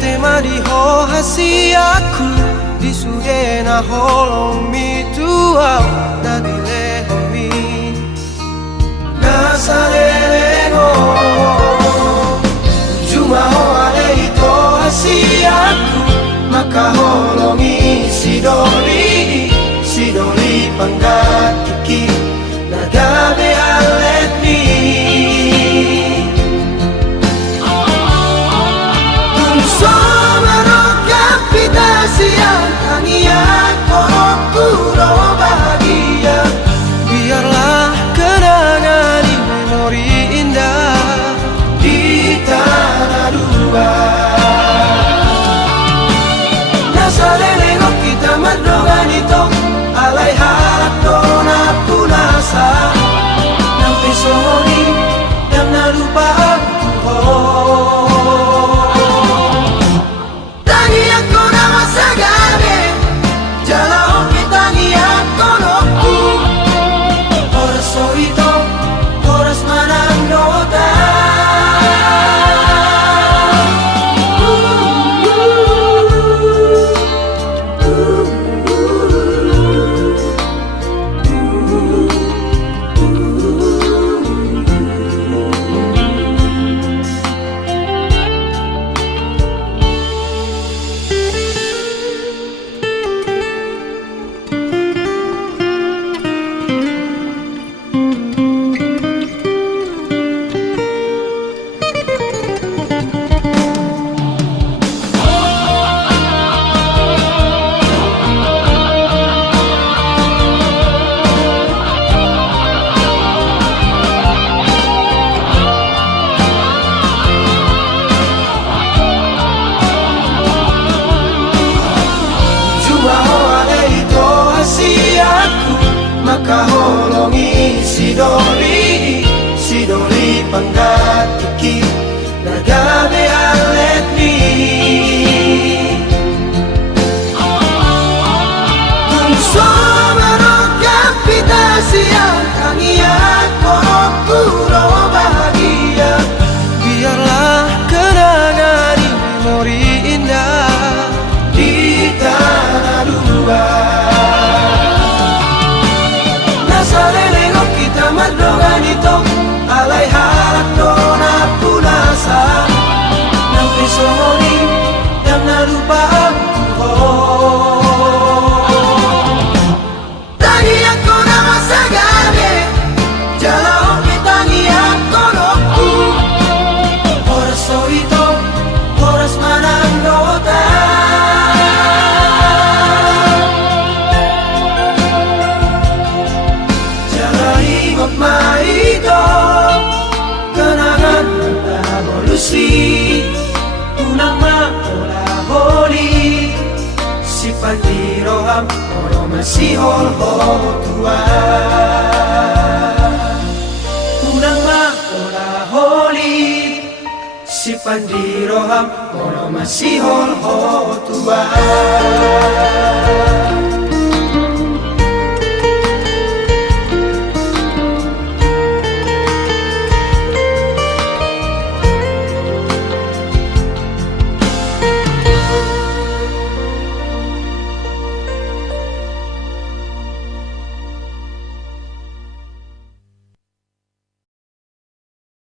te mariho hasi aku disuge na holong mi tuau na dilehomi na salelego cuma ho ale ito hasi aku maka holongi sidoli panggat iki nagabe alet mi siang tangian korokuro bahagia biarlah kenangan di memori indah di tanah dua nasalelego kita madongan ito alay harap dona punasa ng pesoni ng nalupa ang buhok makaholongi sidoli panggat iki nagabe alet mi tungso marokapita siang kangiat korokuro bahagia biarlah kenangan di memori indah di tanah dua nasalelego kita madongan ito alay harap dona punasa ng pesoni ng nalupa ang buhok tangian ko na masagabi jalao kitangian korokku oras o ito oras man ang nota maito kenangan revolusi unang makolaholi si pandiroham ono masihol ho tua unang makolaholi si pandiroham ono masihol ho tua